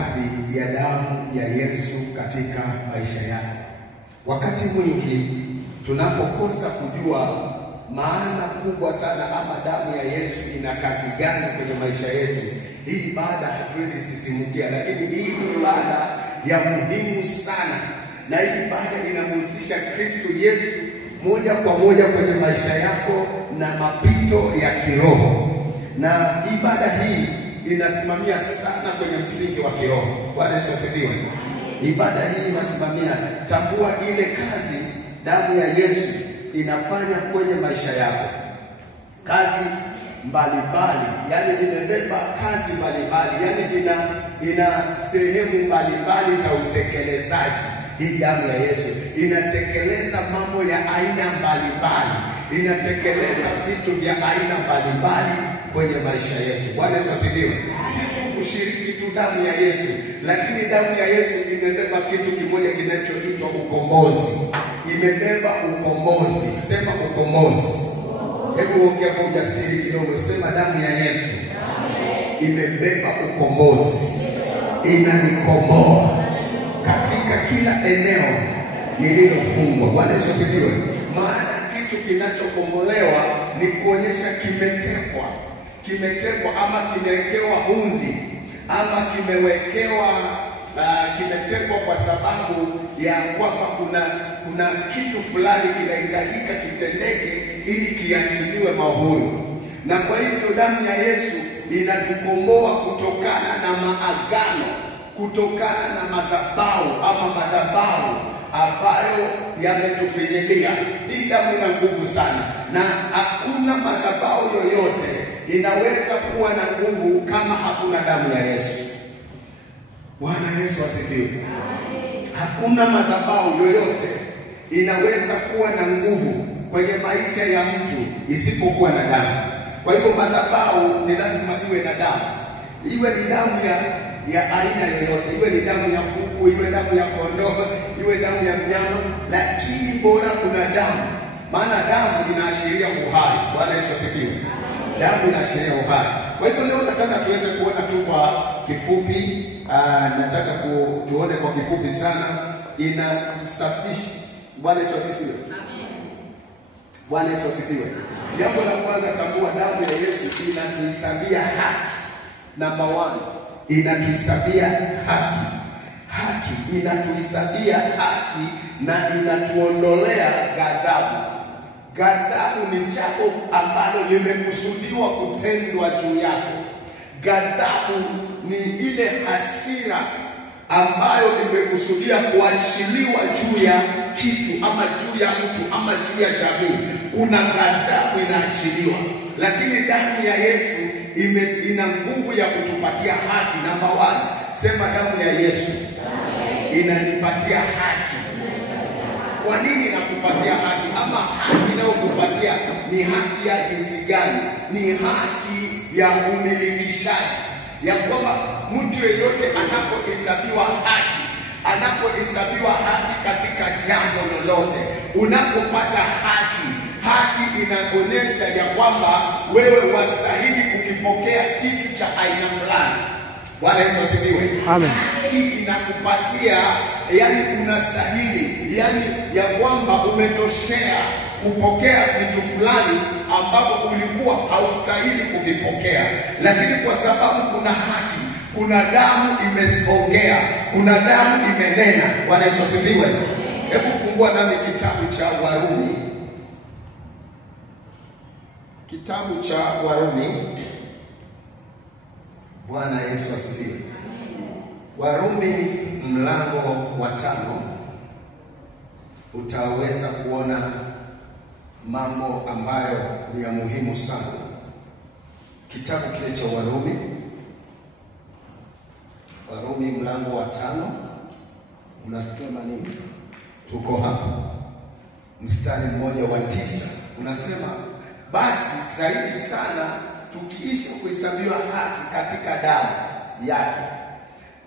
kazi ya damu ya Yesu katika maisha yako. Wakati mwingi tunapokosa kujua maana kubwa sana ama damu ya Yesu ina kazi gani kwenye maisha yetu, hii ibada hatuwezi sisimukia, lakini hii ni ibada ya muhimu sana, na hii ibada inamhusisha Kristo Yesu moja kwa moja kwenye maisha yako na mapito ya kiroho. Na ibada hii inasimamia sana kwenye msingi wa kiroho. Bwana Yesu asifiwe. Ibada hii inasimamia, tambua ile kazi damu ya Yesu inafanya kwenye maisha yako. Kazi mbalimbali, yani imebeba kazi mbalimbali, yani ina sehemu mbalimbali za utekelezaji. Hii damu ya Yesu inatekeleza mambo ya aina mbalimbali, inatekeleza vitu vya aina mbalimbali kwenye maisha yetu. Bwana Yesu asifiwe. Si tu kushiriki tu damu ya Yesu, lakini damu ya Yesu imebeba kitu kimoja kinachoitwa ukombozi. Imebeba ukombozi. Sema ukombozi. Hebu ongea kwa ujasiri kidogo, sema damu ya Yesu imebeba ukombozi. Inanikomboa katika kila eneo nililofungwa. Bwana Yesu asifiwe. Maana kitu kinachokombolewa ni kuonyesha kimetekwa ama kimewekewa hundi ama kimetekwa kwa sababu ya kwamba kuna kitu fulani kinahitajika kitendeke ili kiachiliwe mahuru. Na kwa hivyo damu ya Yesu inatukomboa kutokana na maagano, kutokana na madhabahu ambayo yametufinyilia. Hii damu ina nguvu sana, na hakuna madhabahu yoyote inaweza kuwa na nguvu kama hakuna damu ya Yesu. Bwana Yesu asifiwe. Hakuna madhabahu yoyote inaweza kuwa na nguvu kwenye maisha ya mtu isipokuwa na damu. Kwa hivyo madhabahu ni lazima iwe na damu. Iwe ni damu ya aina yoyote, iwe ni damu ya kuku, iwe damu ya kondoo, iwe damu ya mnyama, lakini bora kuna damu. Maana damu inaashiria uhai. Bwana Yesu asifiwe. Damu inaashiria uhai. Kwa hivyo leo nataka tuweze kuona tu kwa kifupi, nataka tuone kwa kifupi sana, inatusafisha. Bwana Yesu asifiwe. Bwana Yesu asifiwe. Jambo la kwanza, tambua damu ya Yesu inatuhesabia haki. Namba 1, inatuhesabia haki. Haki inatuhesabia haki na inatuondolea ghadhabu. Ghadhabu ni jambo ambalo limekusudiwa kutendwa juu yako. Ghadhabu ni ile hasira ambayo imekusudia kuachiliwa juu ya kitu ama juu ya mtu ama juu ya jamii. Kuna ghadhabu inaachiliwa, lakini damu ya Yesu ina nguvu ya kutupatia haki. Namba 1, sema damu ya Yesu inanipatia haki. Kwa nini nakupatia haki? Ama haki inayokupatia ni haki ya jinsi gani? Ni haki ya umilikishaji, ya kwamba mtu yeyote anapohesabiwa haki katika jambo lolote, unapopata haki inaonyesha ya kwamba wewe wastahili kukipokea kitu cha aina fulani. Bwana Yesu asifiwe. Amen. Haki inakupatia, yani unastahili, yani ya kwamba umetoshea kupokea vitu fulani ambavyo ulikuwa haustahili kuvipokea, lakini kwa sababu kuna haki, kuna damu imesongea, kuna damu imenena. Bwana Yesu asifiwe. Hebu fungua nami kitabu cha Warumi. Kitabu cha Warumi. Bwana Yesu asifiwe. Warumi mlango wa 5 utaweza kuona mambo ambayo ni ya muhimu sana. Kitabu kile cha Warumi mlango wa 5 unasema nini? Tuko hapa mstari mmoja wa 9 unasema, basi zaidi sana tukiisha kuhesabiwa haki katika damu yake.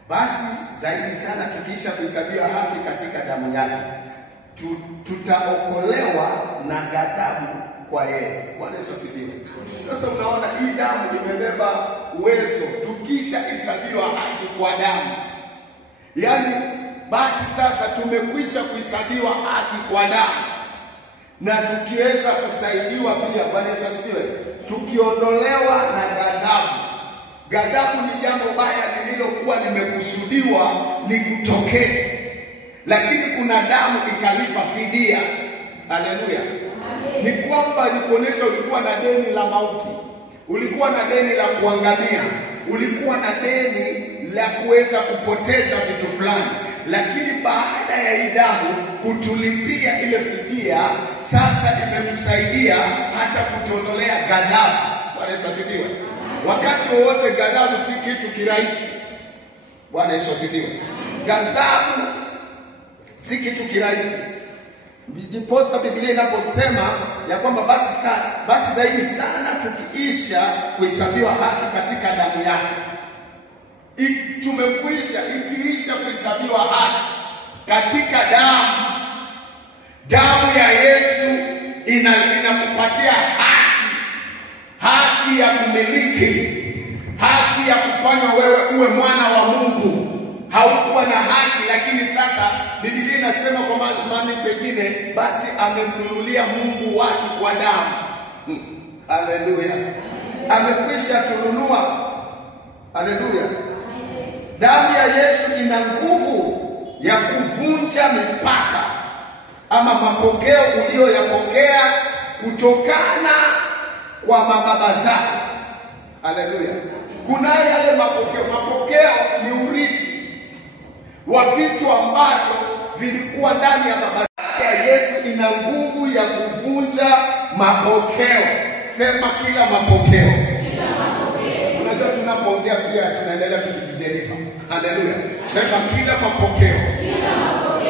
Basi zaidi sana tukiisha kuhesabiwa haki katika damu yake, tutaokolewa na ghadhabu kwa yeye. Bwana Yesu asifiwe. Sasa unaona hii damu imebeba uwezo, tukisha hesabiwa haki kwa damu. Yaani basi sasa tumekwisha kuhesabiwa haki kwa damu. Na tukiweza kusaidiwa pia, Bwana Yesu asifiwe, tukiondolewa na ghadhabu. Ghadhabu ni jambo baya lililokuwa limekusudiwa likutokee. Lakini kuna damu ikalipa fidia. Haleluya. Ni kwamba nikuonesha ulikuwa na deni la mauti, ulikuwa na deni la kuangamia, ulikuwa na deni la kuweza kupoteza vitu fulani, lakini baada ya hii damu kutulipia ile fidia, sasa imetusaidia hata kutuondolea ghadhabu. Bwana Yesu asifiwe. Wakati wowote ghadhabu si kitu kirahisi. Bwana Yesu asifiwe. Ghadhabu si kitu kirahisi. Ndiposa Biblia inaposema ya kwamba basi zaidi sana tukiisha kuhesabiwa haki katika damu yake. Ikiisha kuhesabiwa haki katika damu ya Yesu inakupatia haki ya kumiliki, haki ya kufanya wewe uwe mwana wa Mungu. Haukuwa na haki, lakini sasa Biblia inasema kwa maana pengine basi amemnunulia Mungu watu kwa damu. Haleluya. Amekwisha tununua. Haleluya. Damu ya Yesu ina nguvu ya kuvunja mipaka ama mapokeo uliyoyapokea kutokana kwa mababa zako. Haleluya. Kuna yale mapokeo ni urithi wa vitu ambavyo vilikuwa ndani ya baba ya Yesu. Ina nguvu ya kuvunja mapokeo. Sema kila mapokeo. Unajua tunapoongea pia tunaendelea tukijideliver. Haleluya. Sema kila mapokeo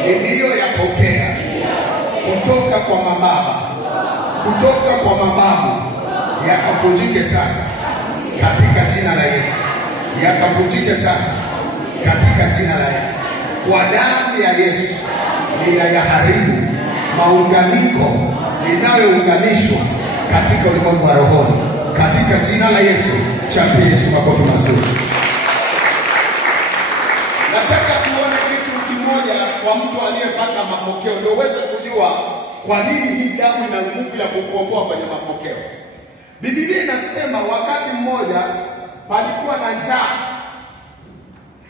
niliyoyapokea kutoka kwa mababa, kutoka kwa mababu, yakavunjike sasa katika jina la Yesu. Yakavunjike sasa katika jina la Yesu. Kwa damu ya Yesu ninayaharibu maunganiko ninayounganishwa katika ulimwengu wa rohoni, katika jina la Yesu. Chapie Yesu makofi mazuri. Nataka tuone kitu kimoja kwa mtu aliyepata mapokeo ndio uweze kujua kwa nini hii damu ina nguvu ya kukuokoa kwenye mapokeo. Biblia inasema wakati mmoja palikuwa na njaa,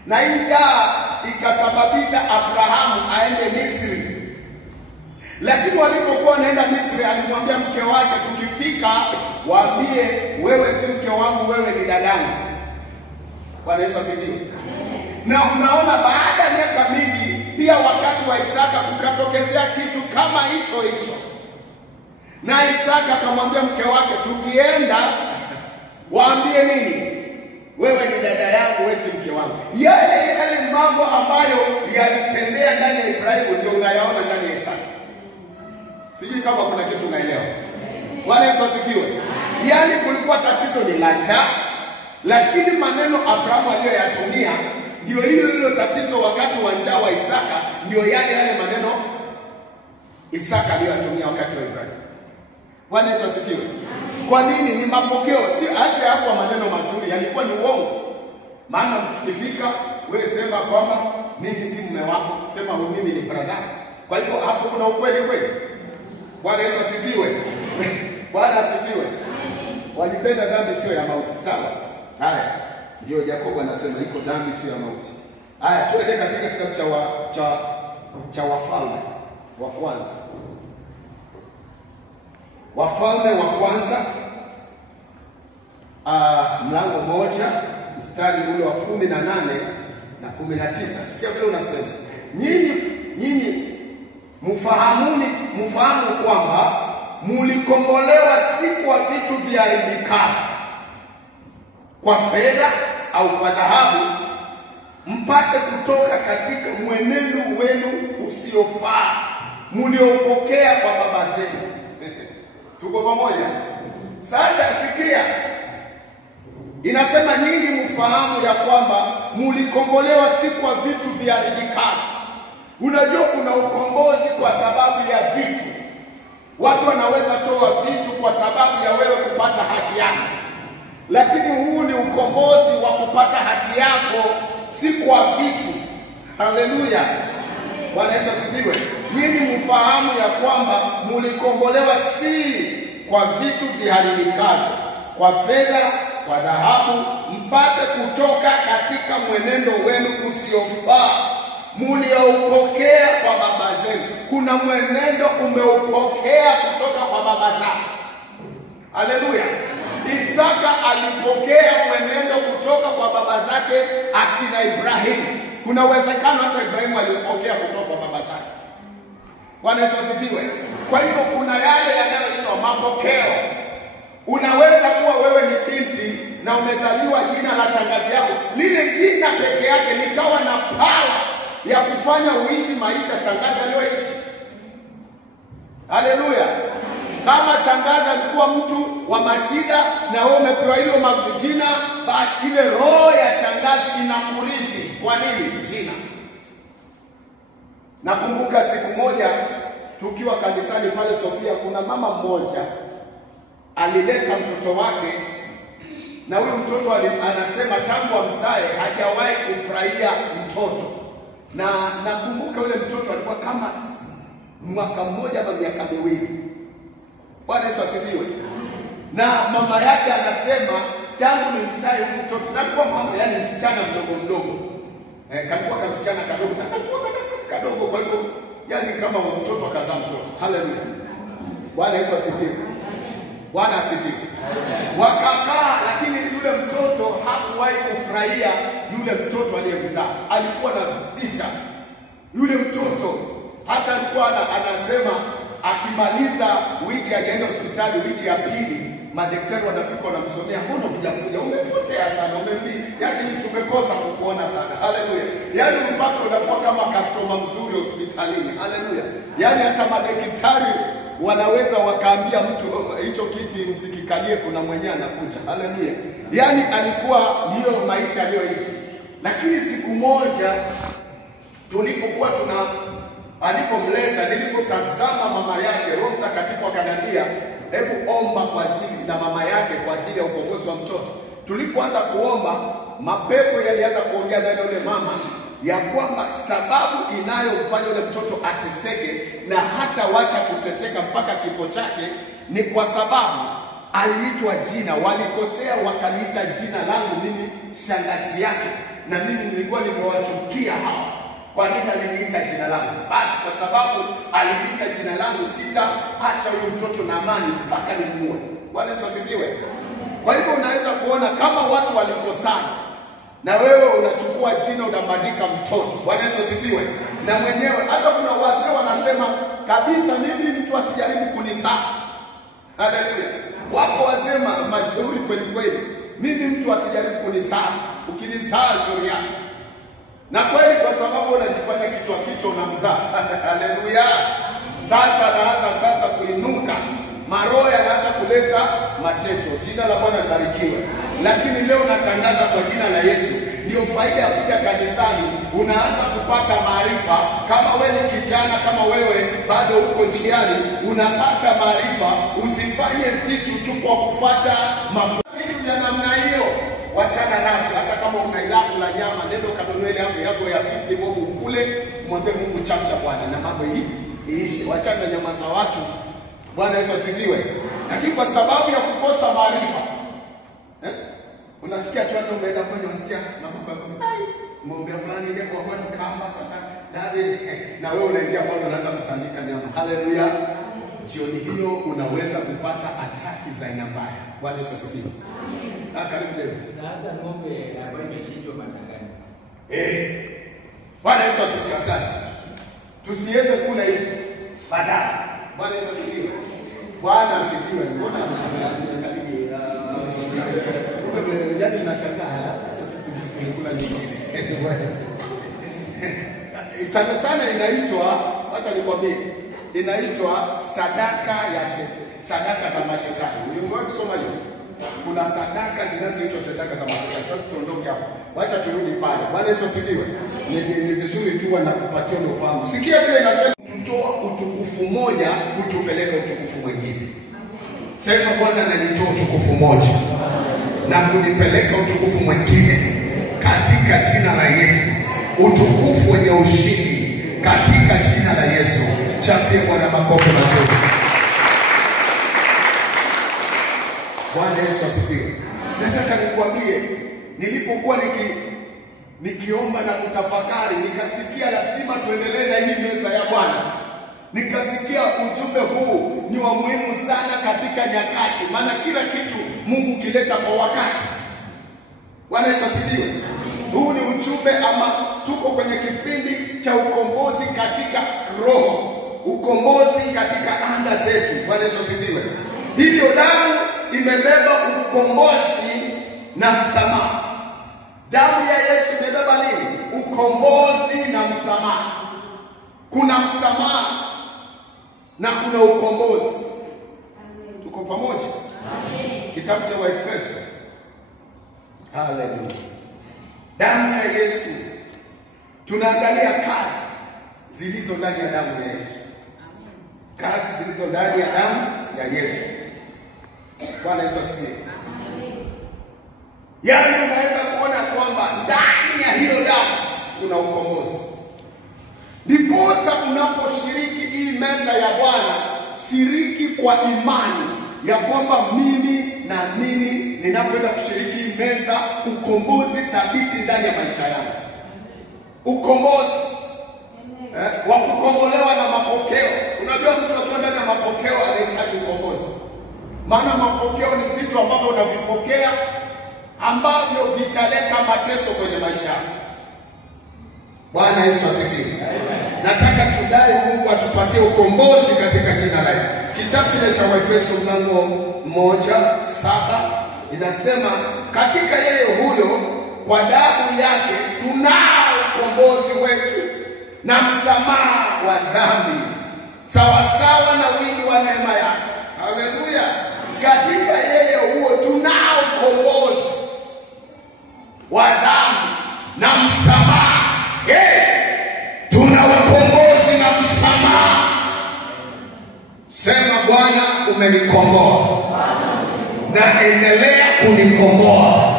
na hii njaa ikasababisha Abrahamu aende Misri. Lakini walipokuwa wanaenda Misri, alimwambia mke wake, tukifika waambie wewe si mke wangu, wewe ni dadangu. Bwana Yesu asifiwe. Na unaona baada ya miaka mingi pia wakati wa Isaka kukatokezea kitu kama hicho. Na Isaka akamwambia mke wake, tukienda waambie nini? Wewe ni dada yangu, wewe si mke wangu. Yale mambo ambayo yalitendea ndani ya Ibrahimu ndio unayaona ndani ya Isaka. Sijui kama kuna kitu unaelewa. Bwana Yesu asifiwe. Yaani kulikuwa tatizo ni la njaa, lakini maneno Abrahamu aliyoyatumia ndio hilo tatizo wakati wa njaa wa Isaka, ndio yale maneno Isaka aliyoyatumia wakati wa Ibrahimu. Bwana Yesu asifiwe. Kwa nini? Ni mapokeo. Si hata hapo maneno mazuri yalikuwa ni uongo. Maana tukifika wewe sema kwamba mimi si mume wako, sema mimi ni brother. Kwa hivyo hapo kuna ukweli kweli. Bwana Yesu asifiwe. Bwana asifiwe. Walitenda dhambi sio ya mauti, sawa? Haya, ndio Yakobo anasema iko dhambi sio ya mauti. Haya, tuende katika kitabu cha Wafalme wa kwanza. Wafalme wa kwanza mlango 1 mstari ule wa 18 na 19. Sikia vile unasema, nyinyi mfahamu kwamba mulikombolewa si kwa vitu viharibikavu, kwa fedha au kwa dhahabu, mpate kutoka katika mwenendo wenu usiofaa mliopokea kwa baba zenu. Tuko pamoja? Sasa sikia. Inasema nyinyi mfahamu ya kwamba mulikombolewa si kwa vitu viharibikavu. Unajua kuna ukombozi kwa sababu ya vitu. Watu wanaweza toa vitu kwa sababu ya wewe kupata haki yako, lakini huu ni ukombozi wa kupata haki yako, si kwa vitu. Haleluya, Bwana Yesu asifiwe. Nyinyi mfahamu ya kwamba mlikombolewa si kwa vitu viharibikavyo, kwa fedha, kwa dhahabu, mpate kutoka katika mwenendo wenu usiofaa mlioupokea kwa baba zenu. Kuna mwenendo umeupokea kutoka kwa baba zako. Haleluya. Isaka alipokea mwenendo kutoka kwa baba zake akina Ibrahimu. Kuna uwezekano hata Ibrahimu alipokea kutoka kwa baba zake. Bwana Yesu asifiwe. Kwa hivyo kuna yale yanayoitwa mapokeo. Unaweza kuwa wewe ni binti na umezaliwa jina la shangazi yako, lile jina peke yake likawa na power ya kufanya uishi maisha shangazi aliyoishi. Haleluya. Kama shangazi alikuwa mtu wa mashida na wewe umepewa hilo majina, basi ile roho ya shangazi inakurithi. Kwa nini? Jina. Nakumbuka siku moja tukiwa kanisani pale Sofia, kuna mama mmoja alileta mtoto wake, na huyu mtoto anasema tangu amzae hajawahi kufurahia mtoto. Na nakumbuka yule mtoto alikuwa kama mwaka mmoja au miaka miwili. Bwana Yesu asifiwe. Na mama yake anasema tangu nimzae huyu mtoto, na alikuwa mama, yani msichana mdogo. Kalikuwa kama msichana kadogo na kadogo, kwa hivyo yani kama mtoto akazaa mtoto. Haleluya. Bwana Yesu asifiwe. Bwana asifiwe. Wakakaa, lakini yule mtoto hakuwahi kufurahia yule mtoto aliyemzaa. Alikuwa na vita. Yule mtoto hata alikuwa anasema akimaliza wiki ajaenda hospitali, wiki ya pili madaktari wanafika wanamsomea, mbona hujakuja? Umepotea sana, yaani tumekosa kukuona sana. Haleluya. Yaani mpaka unakuwa kama customer mzuri hospitalini. Haleluya. Yaani hata madaktari wanaweza wakaambia mtu hicho kiti msikikalie, kuna mwenyewe anakuja. Haleluya. Yaani alikuwa ndio maisha aliyoishi. Lakini siku moja tulipokuwa alipomleta, nilipotazama mama yake, Roho Mtakatifu akaniambia, hebu omba kwa ajili na mama yake kwa ajili ya ukombozi wa mtoto. Tulipoanza kuomba, mapepo yalianza kuongea ndani ya yule mama ya kwamba sababu inayomfanya yule mtoto ateseke na hata wacha kuteseka mpaka kifo chake ni kwa sababu aliitwa jina. Walikosea wakaniita jina langu mimi shangazi yake, na mimi nilikuwa nimewachukia hawa. Kwa nini aliniita jina langu? Basi kwa sababu aliniita jina langu, sitaacha huyo mtoto na amani mpaka nimuue. Bwana Yesu asifiwe. Kwa hivyo unaweza kuona kama watu walikosana, na wewe unachukua jina unabandika mtoto. Bwana Yesu asifiwe. Na mwenyewe hata kuna wazee wanasema kabisa, mimi mtu asijaribu kunizaa. Haleluya. Wako wazee majeuri kweli kweli, mimi mtu asijaribu kunizaa, ukinizaa shauri yako. Na kweli kwa sababu unajifanya kichwa unamzaa. Haleluya. Sasa anaanza kuinuka, maroho yanaanza kuleta mateso. Jina la Bwana libarikiwe. Lakini leo natangaza kwa jina la Yesu, ndio faida ya kuja kanisani. Unaanza kupata maarifa. Kama wewe ni kijana, kama wewe bado uko njiani, unapata maarifa. Usifanye vitu tu kwa kufuata vitu vya namna hiyo. Wachana navyo. Hata kama unailaku la nyama, nenda kanunue ile yako ya 50 bob ukule, mwambie Mungu chamcha Bwana na mambo hii iishe. Wachana na nyama za watu. Bwana Yesu asifiwe. Lakini kwa sababu ya kukosa maarifa, unasikia tu watu wameenda kwenye, unasikia mama muombea fulani ile kwa watu kama sasa David, na wewe unaingia bado unaanza kutandika nyama. Haleluya. Jioni hiyo unaweza kupata ataki za aina mbaya. Bwana Yesu asifiwe. Karibu David. Na hata ng'ombe ambayo imechinjwa matangani. Bwana Yesu asifiwe sana. Tusiweze kula hizo baadaye. Bwana Yesu asifiwe. Bwana asifiwe. Mbona ananiangalia? Yaani nashangaa hata sisi tunakula nyingine. Sana inaitwa, acha nikwambie, inaitwa sadaka ya shetani. Sadaka za mashetani. Ulimwengu kusoma hiyo. Kuna sadaka zinazoitwa sadaka za mashetani. Sasa tuondoke hapo. Wacha turudi pale. Bwana Yesu asifiwe. Ni vizuri tu wanakupatia ufahamu. Sikia vile inasema kututoa utukufu moja kutupeleka utukufu mwingine. Sema Bwana ananitoa utukufu moja na kunipeleka utukufu mwingine katika jina la Yesu. Utukufu wenye ushindi katika jina la Yesu. Chapie Bwana makofi mazuri. Bwana Yesu asifiwe. Nataka nikwambie, nilipokuwa nikiomba na kutafakari, nikasikia lazima tuendelee na hii meza ya Bwana. Nikasikia ujumbe huu ni wa muhimu sana katika nyakati, maana kila kitu Mungu kileta kwa wakati. Bwana Yesu asifiwe. Huu ni ujumbe ama tuko kwenye kipindi cha ukombozi katika roho, ukombozi katika anga zetu. Bwana Yesu asifiwe. Hivyo damu imebeba ukombozi na msamaha. Damu ya Yesu imebeba nini? Ukombozi na msamaha. Kuna msamaha na kuna ukombozi. Tuko pamoja? Amen. Kitabu cha Waefeso. Haleluya. Damu ya Yesu. Tunaangalia kazi zilizo ndani ya damu ya Yesu. Kazi zilizo ndani ya damu ya Yesu. Bwana Yesu asifiwe. Yaani unaweza kuona kwamba ndani ya hiyo damu kuna ukombozi. Ndiposa unaposhiriki hii meza ya Bwana, shiriki kwa imani ya kwamba mimi ninapoenda kushiriki hii meza, ukombozi thabiti ndani ya maisha yangu. Ukombozi wa kukombolewa na mapokeo. Unajua mtu akiwa ndani ya mapokeo anahitaji ukombozi. Maana mapokeo ni vitu ambavyo unavipokea ambavyo vitaleta mateso kwenye maisha yako. Bwana Yesu asifiwe. Nataka tudai Mungu atupatie ukombozi katika jina lake. Kitabu kile cha Waefeso mlango 1:7 inasema, katika yeye huyo kwa damu yake tunao ukombozi wetu na msamaha wa dhambi sawasawa na wingi wa neema yake. Haleluya. Katika yeye huo tunao ukombozi wa dhambi na msamaha. Tuna ukombozi na msamaha. Sema Bwana umenikomboa na endelea kunikomboa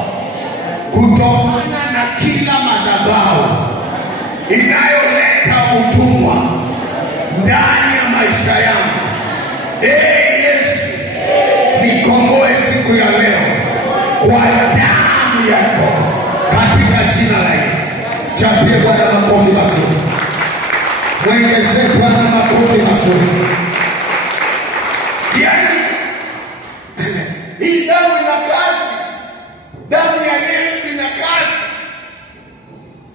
kutokana na kila madhabahu inayoleta utumwa ndani ya maisha yangu. Yesu, nikomboe siku ya leo kwa damu yako katika jina la Yesu. Chapie Bwana makofi mazuri. Mwongezee Bwana makofi mazuri. Yaani hii damu ina kazi. Damu ya Yesu ina kazi.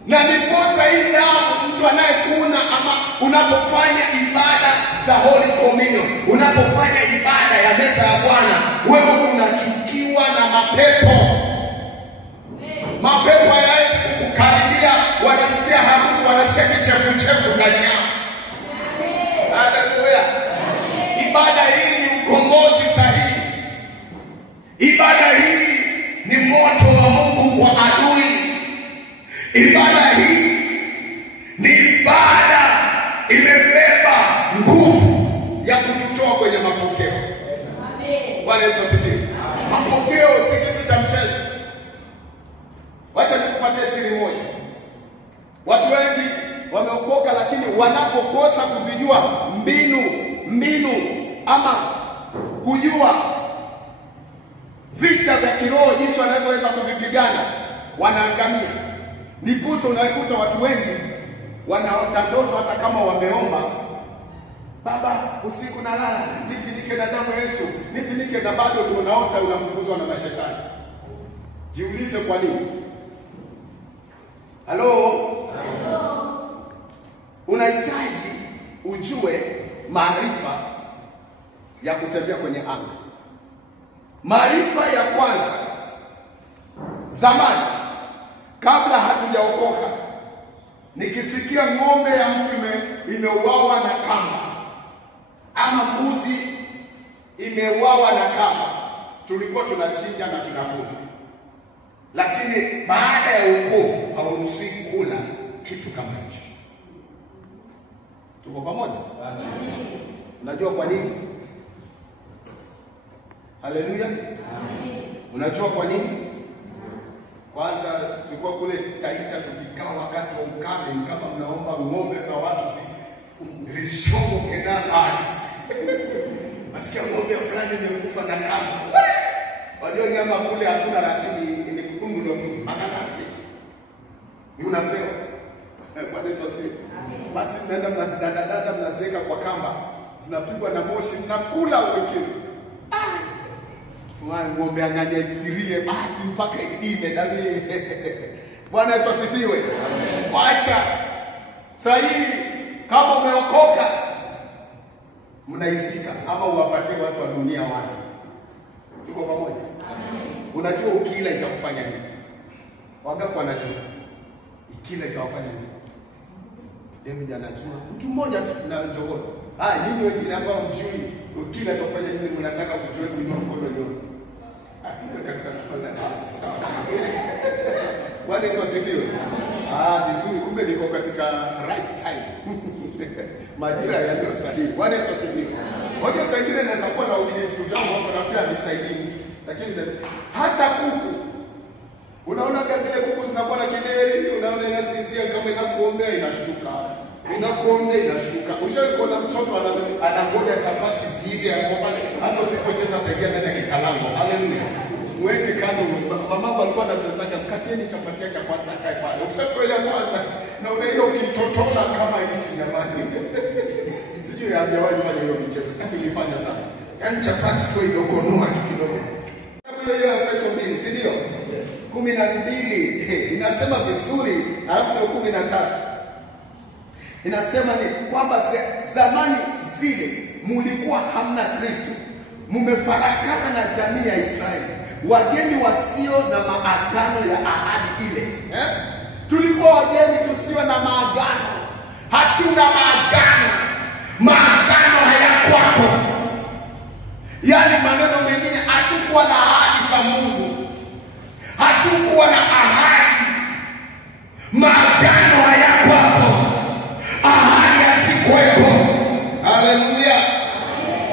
Na ndiposa hii damu mtu anayekuna ama unapofanya ibada za Holy Communion, unapofanya ibada ya meza ya Bwana, wewe unachukiwa na mapepo. Mapepo hayawezi kukukaribia, wanasikia harufu, wanasikia kichefuchefu ndani yao. Haleluya. Ibada hii ni ukombozi sahihi. Ibada hii ni moto wa Mungu kwa adui. Ibada hii ni ibada imebeba nguvu ya kututoa kwenye mapokeo. Amen. Bwana Yesu asifiwe. Mapokeo si kitu cha mchezo. Wacha nikupatie siri moja. Watu wengi wameokoka, lakini wanapokosa kuvijua mbinu ama kujua vita vya kiroho jinsi wanavyoweza kuvipigana, wanaangamia. Ndiposa unaikuta watu wengi wanaota ndoto hata kama wameomba, Baba usiku nalala, nifinike na damu ya Yesu, nifinike, na bado unaota unafukuzwa na mashetani. Jiulize kwa nini? Halo? Unahitaji ujue maarifa ya kutembea kwenye anga. Maarifa ya kwanza, zamani kabla hatujaokoka, nikisikia ng'ombe ya mtu imeuawa na kamba ama mbuzi imeuawa na kamba, tulikuwa tunachinja na tunakula. Lakini baada ya wokovu hauruhusiwi kula kitu kama hicho. Tuko pamoja? Amen. Unajua kwa nini? Haleluya. Amen. Unajua kwa nini? Kwanza tulikuwa kule Taita tukikaa wakati wa ukame, kama mnaomba ng'ombe za watu rishomo kena basi. Asikia ng'ombe fulani imekufa na kamba. Wajua nyama kule hakuna ratili, ni kungulo tu. Makataki. Ni unapewa. Bwana Yesu asifiwe. Basi mnaenda mnazidadadada mnaziweka kwa kamba. Zinapigwa na moshi, mnakula ukiwa. Ng'ombe anganya isirie basi mpaka idime dami. Bwana Yesu asifiwe. Wacha. Sahihi kama umeokoka mnaisika ama uwapatie watu wa dunia watu. Tuko pamoja? Unajua ukila itakufanya nini? Wangapi wanajua? Ikila itawafanya nini? David anajua. Mtu mmoja tu na njogoo. Nyinyi wengine ambao mjui ukila itakufanya nini mnataka kujua kuinua mkono leo. Ndio kanisa sana nasi sawa. Bwana Yesu asifiwe. Vizuri, kumbe niko katika right time. Majira yaliyo sahihi. Bwana Yesu asifiwe. Wajua saa ingine naweza kuwa na udhaifu wangu hapo nafikiri anisaidie mtu. Lakini hata kuku. Unaona kazi ile kuku zinakuwa na kideri, unaona inasinzia kama inakuombea inashtuka. Inakuombea inashtuka. Ushaona mtoto anangoja chapati zile hapo pale. Hata usipocheza taingia ndani ya kikalango. Haleluya. Weke kando, mama alikuwa anatuzaka mkateni chapati yake kwanza akae pale. Ukishakwenda kwanza na unaenda ukitotola kama hizi jamani. Sijui hajawahi kufanya hiyo michezo. Sasa nilifanya sana. Yaani chapati tu idokonoa tu kidogo. Hiyo ya Efeso 2, si ndio? 12 inasema vizuri, alafu ndio 13. Inasema ni kwamba zamani zile mulikuwa hamna Kristo. Mumefarakana na jamii ya Israeli. Wageni wasio na maagano ya ahadi ile. Tulikuwa wageni tusio na maagano. Hatuna maagano. Maagano hayakwako. Yaani maneno mengine hatukuwa na ahadi za Mungu. Hatukuwa na ahadi. Maagano hayakwako. Ahadi hazikuwepo. Haleluya.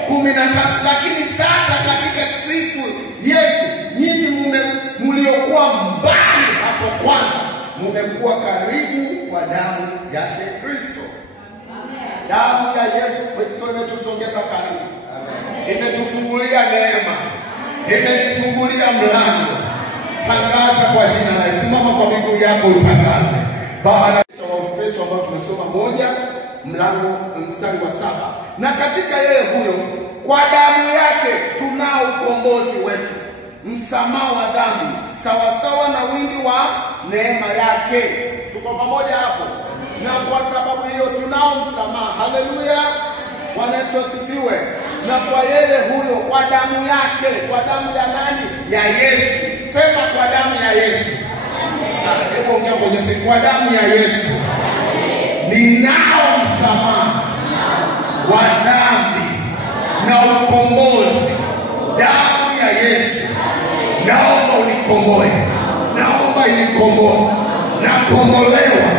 13. Lakini sasa katika Kristo Yesu nyinyi mliokuwa mbali hapo kwanza mmekuwa karibu kwa damu yake Kristo. Amen. Damu ya Yesu Kristo imetusongeza karibu. Amen. Imetufungulia neema. Imetufungulia mlango. Tangaza kwa jina la Yesu. Simama kwa miguu yako utangaze. Baada ya Efeso ambao tumesoma 1 mlango mstari wa 7. Na katika yeye huyo kwa damu yake tunao ukombozi wetu, msamaha wa dhambi, sawasawa na wingi wa neema yake. Tuko pamoja hapo? Na kwa sababu hiyo tunao msamaha. Haleluya. Bwana Yesu asifiwe. Na kwa yeye huyo kwa damu yake, kwa damu ya nani? Ya Yesu. Sema kwa damu ya Yesu. Hebu ongea kwa Yesu. Kwa damu ya Yesu ninao msamaha wa dhambi na ukombozi. Damu ya Yesu, naomba unikomboe, naomba unikomboe. Nakombolewa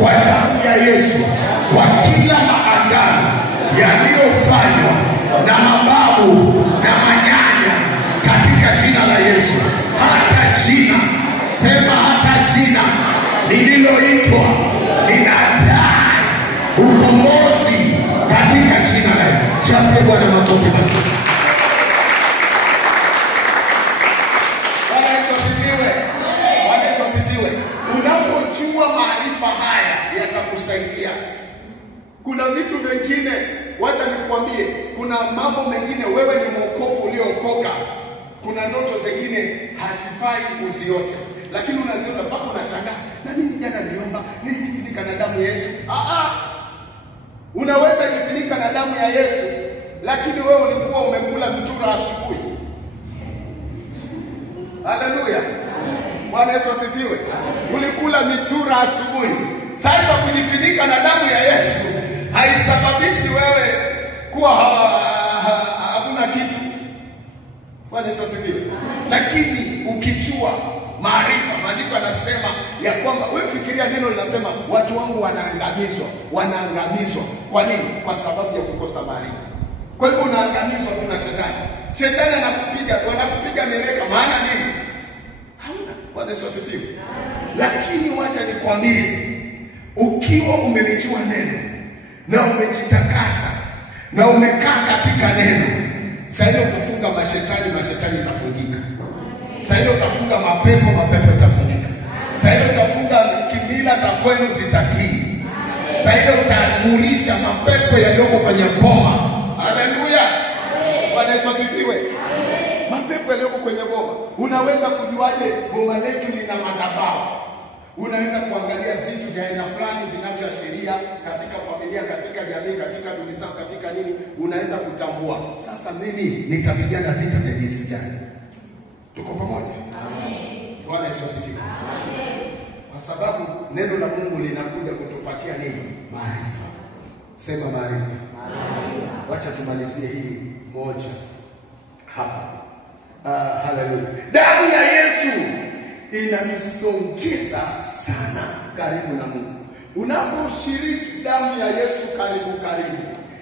kwa damu ya Yesu, kwa kila maagano yaliyofanywa na mababu na manyanya, katika jina la Yesu. Hata jina, sema hata jina lililoitwa linadai ukombozi katika jina la Yesu. Chape Bwana makofi basi. Bwana Yesu asifiwe. Bwana Yesu asifiwe. Unapojua maarifa haya yatakusaidia. Kuna vitu vingine, wacha nikwambie, kuna mambo mengine wewe ni mwokofu uliokoka. Kuna ndoto zingine hazifai uziote. Lakini unaziona mpaka unashangaa. Na mimi jana niliomba, nilijifunika na damu ya Yesu. Unaweza kujifunika na damu ya Yesu, lakini wewe ulikuwa umekula mtura asubuhi. Haleluya. Bwana Yesu asifiwe. Ulikula mitura asubuhi. Sasa kujifunika na damu ya Yesu haisababishi wewe kuwa hakuna kitu. Bwana Yesu asifiwe. Lakini ukijua maarifa. Maandiko yanasema ya kwamba, wewe fikiria, neno linasema watu wangu wanaangamizwa. Kwa nini? Kwa sababu ya kukosa maarifa. Kwa hivyo unaangamizwa tu na shetani. Shetani anakupiga mieleka, maana nini? Hauna. Bwana Yesu asifiwe. Lakini wacha nikwambie, ukiwa umelijua neno na umejitakasa na umekaa katika neno, sasa utafunga mashetani itafungika. Sasa utafunga mapepo itafungika. Sasa utafunga kimila za kwenu zitatii. Sasa utamulisha mapepo yaliyoko kwenye boma. Haleluya. Bwana Yesu asifiwe. Mapepo yaliyoko kwenye boma. Unaweza kujuaje boma letu lina madhabahu? Unaweza kuangalia vitu vya aina fulani vinavyoashiria katika familia, katika jamii, katika dunia, katika nini, unaweza kutambua. Sasa mimi nitapigana vita vya jinsi gani? Tuko pamoja? Amen. Bwana Yesu asifiwe. Amen. Kwa sababu neno la Mungu linakuja kutupatia nini? Maarifa. Sema maarifa. Maarifa. Wacha tumalizie hii moja hapa. Haleluya. Damu ya Yesu inatusongeza sana karibu na Mungu. Unaposhiriki damu ya Yesu karibu,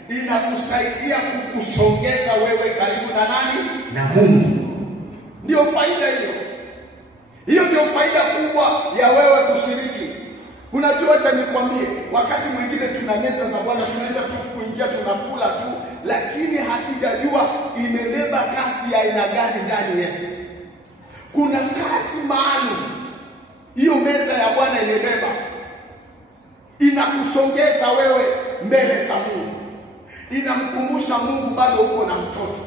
inakusaidia kukusongeza wewe karibu na nani? Na Mungu. Ndio faida hiyo. Hiyo ndio faida kubwa ya wewe kushiriki. Unajua, cha nikwambie, wakati mwingine tuna meza za Bwana, tunaenda tu kuingia, tunakula tu, lakini hatujajua imebeba kazi ya aina gani ndani yetu. Kuna kazi maalum hiyo meza ya Bwana imebeba. Inakusongeza wewe mbele za Mungu. Inamkumbusha Mungu bado uko na mtoto.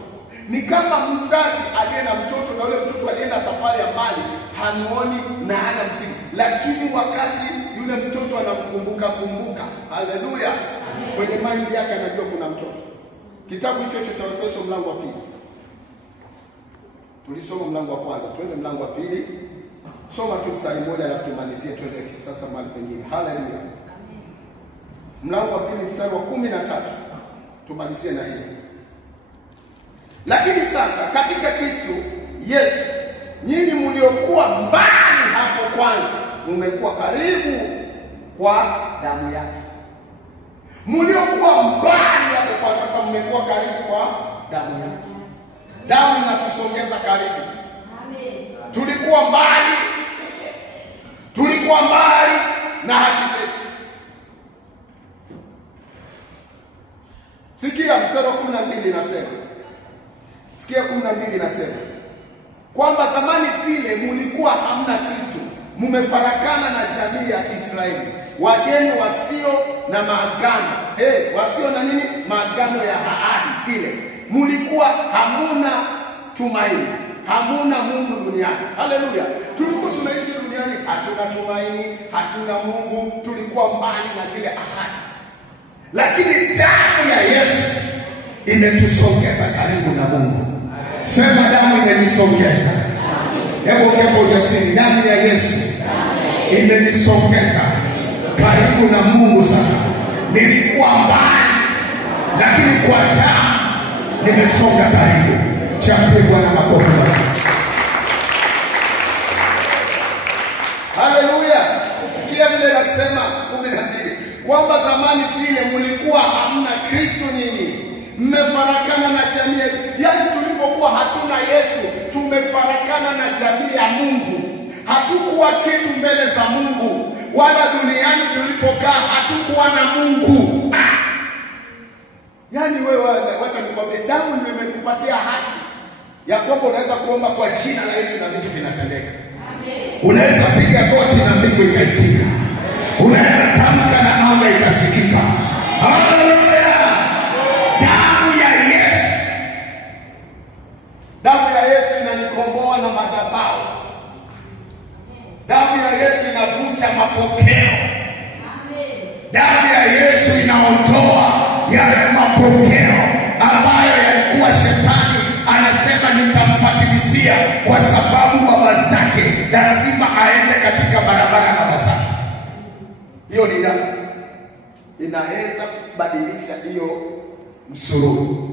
Ni kama mzazi aliye na mtoto na yule mtoto alienda safari ya mbali, hamuoni na hana msingi, lakini wakati yule mtoto anamkumbuka, haleluya, kwenye mind yake anajua kuna mtoto. Kitabu hicho cha Efeso mlango wa 2. Tulisoma mlango wa kwanza, twende mlango wa 2. Soma tu mstari mmoja alafu tumalizie, twende sasa mahali pengine. Haleluya. Mlango wa 2 mstari wa 13. Tumalizie na hiyo. Lakini sasa katika Kristo Yesu, nyinyi mliokuwa mbali hapo kwanza, mmekuwa karibu kwa damu yake. Mliokuwa mbali hapo kwa sasa, mmekuwa karibu kwa damu yake. Damu inatusongeza karibu. Amen. Tulikuwa mbali na haki zetu. Sikia mstari wa 12 inasema. Sikia 12 inasema kwamba zamani zile mlikuwa hamna Kristo, mmefarakana na jamii ya Israeli, wageni wasio na maagano. Wasio na nini? Maagano ya ahadi ile. Mlikuwa hamuna tumaini, hamuna Mungu duniani. Haleluya. Tulikuwa tunaishi duniani, hatuna tumaini, hatuna Mungu, tulikuwa mbali na zile ahadi. Lakini damu ya Yesu imetusongeza karibu na Mungu. Sema, damu imenisongeza. Hebu ongea kwa ujasiri, damu ya Yesu imenisongeza karibu na Mungu. Sasa nilikuwa mbali, lakini kwa damu nimesonga karibu. Chape Bwana makofi basi. Haleluya. Sikia vile nasema 12 kwamba zamani zile mlikuwa hamna Kristo, nyinyi mmefarakana na jamii. Yaani tulipokuwa hatuna Yesu, tumefarakana na jamii ya Mungu. Hatukuwa kitu mbele za Mungu, wala duniani tulipokaa hatukuwa na Mungu. Yaani wewe, wacha nikwambie, damu imekupatia haki ya kwamba unaweza kuomba kwa jina la Yesu na vitu vinatendeka. Amen. Unaweza piga goti na mbingu ikaitika. Unaweza tamka na anga ikasikika. Haleluya. Damu ya Yesu. Damu ya Yesu inanikomboa na madhabahu. Damu ya Yesu inavunja mapokeo. Amen. Damu ya Yesu inaondoa yale mapokeo ambayo yalikuwa shetani anasema nitamfuatilizia kwa sababu baba zake lazima aende katika barabara ya baba zake. Hiyo ni damu inaweza kubadilisha hiyo msururu.